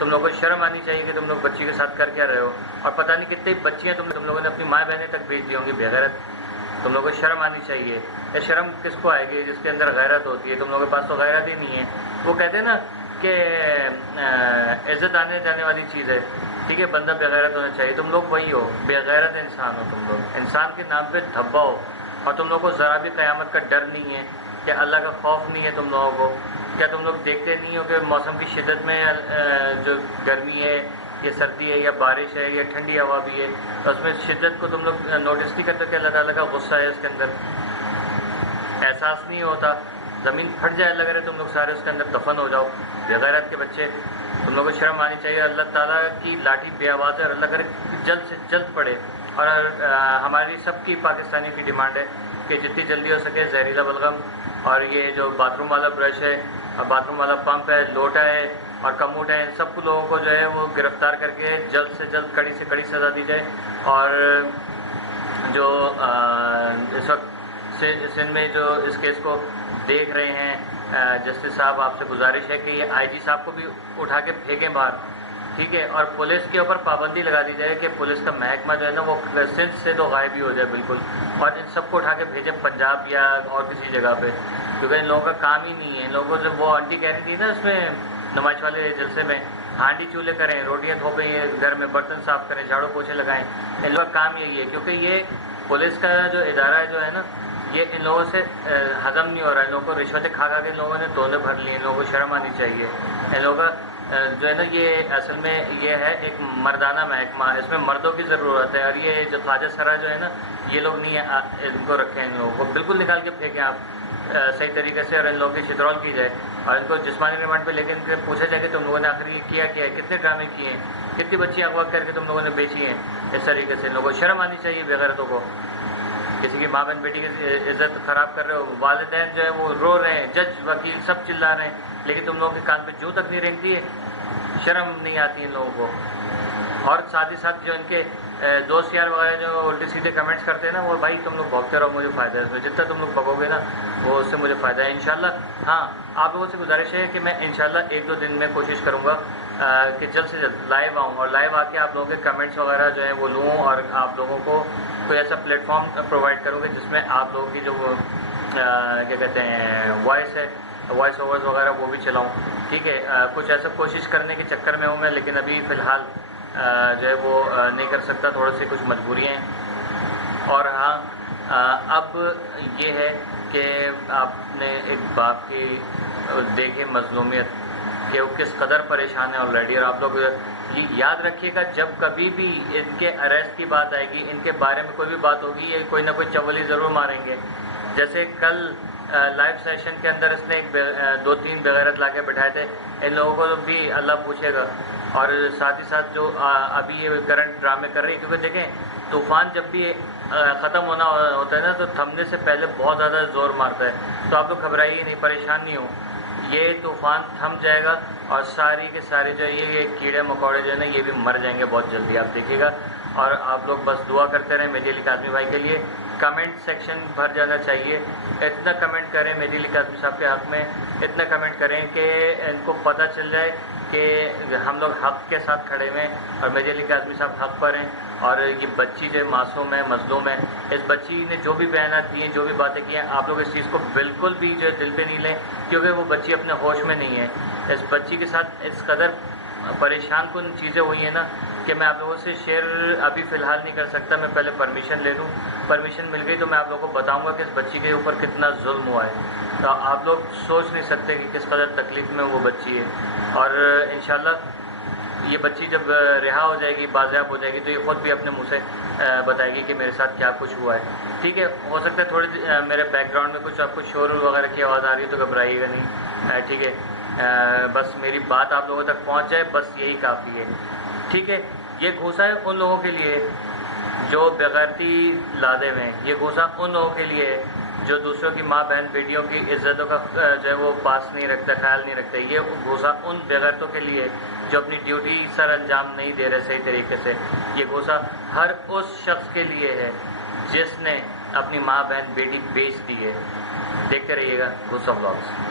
تم لوگوں کو شرم آنی چاہیے کہ تم لوگ بچی کے ساتھ کر کیا رہے ہو. اور پتہ نہیں کتنی بچیاں تم لوگوں نے اپنی ماں بہنیں تک بھیج دی ہوں گی بغیرت. تم لوگوں کو شرم آنی چاہیے. یہ شرم کس کو آئے گی؟ جس کے اندر غیرت ہوتی ہے. تم لوگوں کے پاس تو غیرت ہی نہیں ہے. وہ کہتے ہیں نا کہ عزت آنے جانے والی چیز ہے. ٹھیک ہے, بندہ بغیرت ہونا چاہیے. تم لوگ وہی ہو, بغیرت انسان ہو. تم لوگ انسان کے نام پہ دھبا ہو, اور تم لوگوں کو ذرا بھی قیامت کا ڈر نہیں ہے, کہ اللہ کا خوف نہیں ہے تم لوگوں کو. کیا تم لوگ دیکھتے نہیں ہو کہ موسم کی شدت میں جو گرمی ہے یا سردی ہے یا بارش ہے یا ٹھنڈی ہوا بھی ہے, تو اس میں شدت کو تم لوگ نوٹس نہیں کرتے کہ اللہ تعالیٰ کا غصہ ہے اس کے اندر؟ احساس نہیں ہوتا؟ زمین پھٹ جائے لگ رہے تم لوگ سارے اس کے اندر دفن ہو جاؤ. بغیرت کے بچے, تم لوگوں کو شرم آنی چاہیے. اللہ تعالیٰ کی لاٹھی بے آواز ہے, اور اللہ کرے جلد سے جلد پڑے. اور ہماری سب کی پاکستانی کی ڈیمانڈ ہے کہ جتنی جلدی ہو سکے زہریلا بلغم اور یہ جو باتھ روم والا برش ہے اور باتھ روم والا پمپ ہے, لوٹا ہے اور کموٹ ہے, ان سب کو لوگوں کو جو ہے وہ گرفتار کر کے جلد سے جلد کڑی سے کڑی سزا دی جائے. اور جو اس وقت سندھ میں جو اس کیس کو دیکھ رہے ہیں, جسٹس صاحب آپ سے گزارش ہے کہ یہ آئی جی صاحب کو بھی اٹھا کے پھینکیں باہر. ٹھیک ہے, اور پولیس کے اوپر پابندی لگا دی جائے کہ پولیس کا محکمہ جو ہے نا وہ سندھ سے تو غائب ہی ہو جائے بالکل, اور ان سب کو اٹھا کے بھیجیں پنجاب یا اور کسی جگہ پہ, کیونکہ ان لوگوں کا کام ہی نہیں ہے. ان لوگوں کو جو وہ آنٹی کہہ رہی تھی نا اس میں نمائش والے جلسے میں, ہانڈی چولہے کریں, روٹیاں تھوپیں, گھر میں برتن صاف کریں, جھاڑو پوچھے لگائیں, ان لوگوں کا کام یہی ہے. کیونکہ یہ پولیس کا جو ادارہ جو ہے نا یہ ان لوگوں سے ہضم نہیں ہو رہا ہے. ان لوگوں کو رشوتیں کھا کھا کے ان لوگوں نے تونے بھر لی. ان لوگوں کو شرم آنی چاہیے. ان لوگوں کا جو ہے نا یہ اصل میں یہ ہے ایک مردانہ محکمہ, اس میں مردوں کی ضرورت ہے. اور یہ جو خواجہ سرا جو ہے نا یہ لوگ نہیں ان کو رکھیں, ان لوگوں کو بالکل نکال کے پھینکیں آپ صحیح طریقے سے, اور ان لوگوں کی شترول کی جائے اور ان کو جسمانی ریمانڈ پہ لے کے ان سے پوچھا جائے کہ تم لوگوں نے آخر یہ کیا ہے, کتنے ڈرامے کیے ہیں, کتنی بچیاں اغوا کر کے تم لوگوں نے بیچی ہیں. اس طریقے سے ان لوگوں کو شرم آنی چاہیے بغیرتوں کو. کسی کی ماں بہن بیٹی کی عزت خراب کر رہے ہو, والدین جو ہے وہ رو رہے ہیں, جج وکیل سب چلا رہے ہیں, لیکن تم لوگوں کے کان پہ جو تک نہیں رینگتی ہے. شرم نہیں آتی ان لوگوں کو. اور ساتھ ہی ساتھ جو ان کے دوست یار وغیرہ جو الٹے سیدھے کمنٹس کرتے ہیں نا, وہ بھائی تم لوگ بھوکتے رہو, مجھے فائدہ ہے اس میں. جتنا تم لوگ بھگو گے نا وہ اس سے مجھے فائدہ ہے انشاءاللہ. ہاں, آپ لوگوں سے گزارش ہے کہ میں انشاءاللہ 1-2 دن میں کوشش کروں گا کہ جلد سے جلد لائیو آؤں, اور لائیو آ کے آپ لوگوں کے کمنٹس وغیرہ جو ہیں وہ لوں, اور آپ لوگوں کو کوئی ایسا پلیٹ فارم پرووائڈ کروں گا جس میں آپ لوگوں کی جو کیا کہتے ہیں وائس ہے, وائس اوورز وغیرہ وہ بھی چلاؤں. ٹھیک ہے, کچھ ایسا کوشش کرنے کے چکر میں ہوں میں, لیکن ابھی فی الحال جو ہے وہ نہیں کر سکتا, تھوڑی سی کچھ مجبوریاں ہیں. اور ہاں, اب یہ ہے کہ آپ نے ایک باپ کی دیکھے مظلومیت کہ وہ کس قدر پریشان ہے آلریڈی. اور آپ لوگ یہ یاد رکھیے گا, جب کبھی بھی ان کے اریسٹ کی بات آئے گی, ان کے بارے میں کوئی بھی بات ہوگی, یہ کوئی نہ کوئی چولی ضرور ماریں گے. جیسے کل لائیو سیشن کے اندر اس نے 2-3 بغیرت لا کے بٹھائے تھے, ان لوگوں کو بھی اللہ پوچھے گا. اور ساتھ ہی ساتھ جو ابھی یہ کرنٹ ڈرامے کر رہی, کیونکہ دیکھیں طوفان جب بھی ختم ہونا ہوتا ہے نا تو تھمنے سے پہلے بہت زیادہ زور مارتا ہے. تو آپ لوگ گھبرائیے نہیں, پریشان نہیں ہو, یہ طوفان تھم جائے گا اور ساری کے سارے جو یہ کیڑے مکوڑے جو ہے نا یہ بھی مر جائیں گے بہت جلدی, آپ دیکھیے گا. اور آپ لوگ بس دعا کرتے رہیں مہدی علی کاظمی بھائی کے لیے. کمنٹ سیکشن بھر جانا چاہیے, اتنا کمنٹ کریں مہدی علی کاظمی صاحب کے حق میں, اتنا کمنٹ کریں کہ ان کو پتہ چل جائے کہ ہم لوگ حق کے ساتھ کھڑے ہوئے ہیں اور مہدی علی کاظمی صاحب حق پر ہیں. اور یہ بچی جو معصوم ہے, مظلوم ہے, اس بچی نے جو بھی بیانات دیے ہیں, جو بھی باتیں کی ہیں, آپ لوگ اس چیز کو بالکل بھی جو دل پہ نہیں لیں, کیونکہ وہ بچی اپنے ہوش میں نہیں ہے. اس بچی کے ساتھ اس قدر پریشان کن چیزیں ہوئی ہیں نا کہ میں آپ لوگوں سے شیئر ابھی فی الحال نہیں کر سکتا. میں پہلے پرمیشن لے لوں, پرمیشن مل گئی تو میں آپ لوگوں کو بتاؤں گا کہ اس بچی کے اوپر کتنا ظلم ہوا ہے. تو آپ لوگ سوچ نہیں سکتے کہ کس قدر تکلیف میں وہ بچی ہے. اور انشاءاللہ یہ بچی جب رہا ہو جائے گی, بازیاب ہو جائے گی, تو یہ خود بھی اپنے منہ سے بتائے گی کہ میرے ساتھ کیا کچھ ہوا ہے. ٹھیک ہے, ہو سکتا ہے تھوڑی میرے بیک گراؤنڈ میں کچھ آپ کو شور وغیرہ کی آواز آ رہی ہے تو گھبرائیے گا نہیں. ٹھیک ہے, بس میری بات آپ لوگوں تک پہنچ جائے, بس یہی کافی ہے. ٹھیک ہے, یہ گھوسا ہے ان لوگوں کے لیے جو بغیرتی لادے ہوئے ہیں, یہ گھوسا ان لوگوں کے لیے جو دوسروں کی ماں بہن بیٹیوں کی عزتوں کا جو ہے وہ پاس نہیں رکھتا, خیال نہیں رکھتا. یہ گھوسا ان بغیرتوں کے لیے جو اپنی ڈیوٹی سر انجام نہیں دے رہے صحیح طریقے سے. یہ گھوسا ہر اس شخص کے لیے ہے جس نے اپنی ماں بہن بیٹی بیچ دی ہے. دیکھتے رہیے گا گھوسا بلاگس.